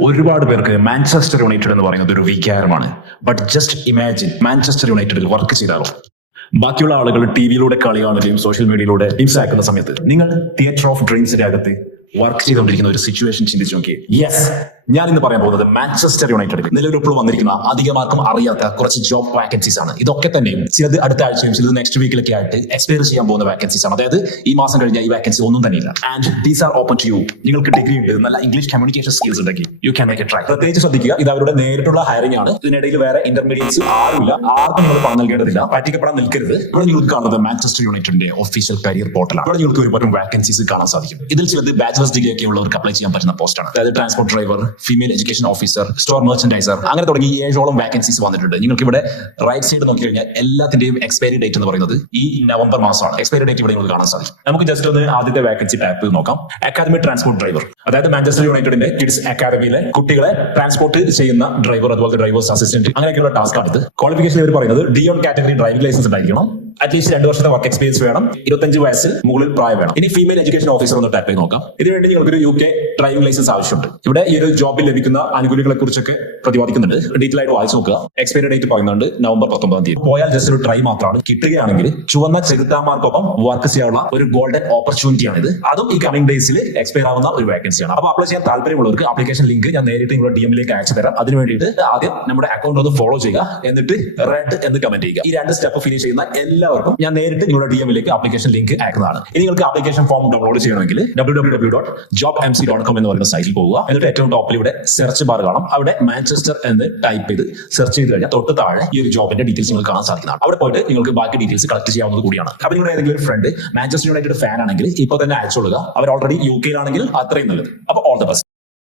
ഒരുപാട് പേർക്ക് Manchester United എന്ന് പറയുന്നത് ഒരു വികാരമാണ്. ബട്ട് ജസ്റ്റ് ഇമാജിൻ മാഞ്ചസ്റ്റർ യുണൈറ്റഡിൽ വർക്ക് ചെയ്താലോ? ബാക്കിയുള്ള ആളുകൾ ടി വിയിലൂടെ കളി കാണുകയും സോഷ്യൽ മീഡിയയിലൂടെ ടീംസ് ആക്കുന്ന സമയത്ത്. നിങ്ങൾ തിയേറ്റർ ഓഫ് ഡ്രീംസിന്റെ അകത്ത് വർക്ക് ചെയ്തുകൊണ്ടിരിക്കുന്ന ഒരു സിറ്റുവേഷൻ ചിന്തിച്ചു നോക്കി യെസ് ഞാൻ ഇന്ന് പറയാൻ പോകുന്നത് മാഞ്ചസ്റ്റർ യുണൈറ്റഡിൽ നിലവിലിപ്പോൾ വന്നിരിക്കുന്ന അധികമാർക്കും അറിയാത്ത കുറച്ച് ജോബ് വാക്കൻസീസ് ആണ്. ഇതൊക്കെ തന്നെയും ചിലത് അടുത്ത ആഴ്ചയും ചിലത് നെക്സ്റ്റ് വീക്കിലൊക്കെ ആയിട്ട് എക്സ്പയർ ചെയ്യാൻ പോകുന്ന വാക്കൻസീസ് ആണ്. അതായത് ഈ മാസം കഴിഞ്ഞ ഈ വാക്കൻസി ഒന്നും തന്നെ ഇല്ല and these are open to you നിങ്ങൾക്ക് ഡിഗ്രി ഉണ്ട് നല്ല ഇംഗ്ലീഷ് കമ്മ്യൂണിക്കേഷൻ സ്കിൽസ് ഉണ്ടെങ്കിൽ you can make a try പ്രത്യേകിച്ച് ശ്രദ്ധിക്കുക ഇത് അവരുടെ നേരിട്ടുള്ള ഹയറിംഗ് ആണ്. ഇതിനിടയിൽ വേറെ ഇന്റർമീഡിയറ്റ്സ് ആരുമില്ല. ആർക്കും നിങ്ങൾ പണം നൽകേണ്ടതില്ല. പറ്റിക്കപ്പെടാൻ നിൽക്കരുത്. ഇവിടെ നിങ്ങൾക്ക് കാണുന്നത് മാഞ്ചസ്റ്റർ യുണൈറ്റഡിന്റെ ഒഫീഷ്യൽ കരിയർ പോർട്ടലാണ് ഇവിടെ നിങ്ങൾക്ക് ഒരുപാട് വാക്കൻസീസ് കാണാൻ സാധിക്കും. ഇതിൽ ചിലത് ബാച്ചിലേഴ്സ് ഡിഗ്രി ഒക്കെ ഉള്ളവർക്ക് അപ്ലൈ ചെയ്യാൻ പറ്റുന്ന പോസ്റ്റാണ് അതായത് transport driver female education officer store merchandiser അങ്ങനെ തുടങ്ങി ഏഴോളം വാക്കൻസീസ് വന്നിട്ടുണ്ട്. നിങ്ങൾക്ക് ഇവിടെ റൈറ്റ് സൈഡ് നോക്കി കഴിഞ്ഞാൽ എല്ലാത്തിന്റെയും എക്സ്പയറി ഡേറ്റ് എന്ന് പറയുന്നത് ഈ നവംബർ മാസമാണ്. എക്സ്പയറി ഡേറ്റ് ഇവിടെ നിങ്ങൾക്ക് കാണാൻ സാധിക്കും. നമുക്ക് ജസ്റ്റ് ഒന്ന് ആദ്യത്തെ വാക്കൻസി ടാപ്പ് നോക്കാം. അക്കാദമി ട്രാൻസ്പോർട്ട് ഡ്രൈവർ അതായത് മാഞ്ചസ്റ്റർ യുണൈറ്റഡിന്റെ കിഡ്സ് അക്കാദമിയിലെ കുട്ടികളെ ട്രാൻസ്പോർട്ട് ചെയ്യുന്ന ഡ്രൈവർ അതുപോലെ ഡ്രൈവേഴ്സ് അസിസ്റ്റന്റ് അങ്ങനെയൊക്കെയുള്ള ടാസ്ക് ആണ് ക്വാളിഫിക്കേഷൻ ഇവർ പറയുന്നത് D one category driving licence ഉണ്ടായിരിക്കണം. അറ്റ്ലീസ്റ്റ് രണ്ട് വർഷത്തെ വർക്ക് എക്സ്പീരിയൻസ് വേണം. ഇരുപത്തഞ്ച് വയസ്സിൽ മുകളിൽ പ്രായം വേണം. ഇനി ഫീമെയിൽ എഡ്യൂക്കേഷൻ ഓഫീസർ ഒന്ന് ടൈപ്പ് നോക്കാം. ഇതിനുവേണ്ടി നിങ്ങൾക്ക് ഒരു യു കെ ഡ്രൈവിംഗ് ലൈസൻസ് ആവശ്യമുണ്ട്. ഇവിടെ ഈ ഒരു ജോബിൽ ലഭിക്കുന്ന ആനുകൂല്യങ്ങളെ കുറിച്ചൊക്കെ പ്രതിപാദിക്കുന്നുണ്ട്. ഡീറ്റെയിൽ ആയിട്ട് വായിച്ചു നോക്കുക. എക്സ്പയറി ഡേറ്റ് പറയുന്നുണ്ട് നവംബർ പത്തൊമ്പതാം തീയതി. പോയാൽ ജസ്റ്റ് ഒരു ട്രൈ മാത്രമാണ്. കിട്ടുകയാണെങ്കിൽ ചുവന്ന ചെറുത്താമാർക്കൊപ്പം വർക്ക് ചെയ്യാനുള്ള ഒരു ഗോൾഡൻ ഓപ്പർച്യൂണിറ്റി ആണ് ഇത് അതും ഈ കമ്മിംഗ് ഡേയ്സിൽ എക്സ്പയർ ആവുന്ന ഒരു വേക്കൻസിയാണ് അപ്പോൾ അപ്ലൈ ചെയ്യാൻ താല്പര്യമുള്ളവർക്ക് അപ്ലിക്കേഷൻ ലിങ്ക് ഞാൻ നേരിട്ട് നിങ്ങളുടെ ഡി എമ്മിലേക്ക് അയച്ചു തരാം. അതിന് വേണ്ടിയിട്ട് ആദ്യം നമ്മുടെ അക്കൗണ്ട് ഒന്ന് ഫോളോ ചെയ്യുക. എന്നിട്ട് റെഡ് എന്ന് കമന്റ് ചെയ്യുക. ഈ രണ്ട് സ്റ്റെപ്പ് ഫിനിഷ് ചെയ്യുന്ന എല്ലാവർക്കും ഞാൻ നേരിട്ട് നിങ്ങളുടെ ഡി എമ്മിലേക്ക് അപ്ലിക്കേഷൻ ലിങ്ക് അയക്കുന്നതാണ്. ഇനി നിങ്ങൾക്ക് അപ്ലിക്കേഷൻ ഫോം ഡൗൺലോഡ് ചെയ്യണമെങ്കിൽ W W W dot job M C dot com എന്ന് പറയുന്ന സൈറ്റിൽ പോകുക എന്നിട്ട് ഏറ്റവും ടോപ്പിൽ ഇവിടെ സെർച്ച് ബാർ കാണാം. അവിടെ മാഞ്ചസ്റ്റർ എന്ന് ടൈപ്പ് ചെയ്ത് സെർച്ച് ചെയ്ത് കഴിഞ്ഞാൽ തൊട്ട് താഴെ ഈ ഒരു ജോബിന്റെ ഡീറ്റെയിൽസ് നിങ്ങൾക്ക് കാണാൻ സാധിക്കുന്നതാണ്. അവിടെ പോയിട്ട് നിങ്ങൾക്ക് ബാക്കി ഡീറ്റെയിൽസ് കളക്ട് ചെയ്യാവുന്നത് കൂടിയാണ്. അപ്പൊ നിങ്ങളുടെ ഏതെങ്കിലും ഒരു ഫ്രണ്ട് മാഞ്ചസ്റ്റർ യുണൈറ്റഡ് ഫാൻ ആണെങ്കിൽ ഇപ്പോൾ തന്നെ അയച്ചോളുക അവർ ഓൾറെഡി യു കെയിലാണെങ്കിൽ അത്രയും നല്ലത്. അപ്പോൾ ഓൾ ദ ബെസ്റ്റ്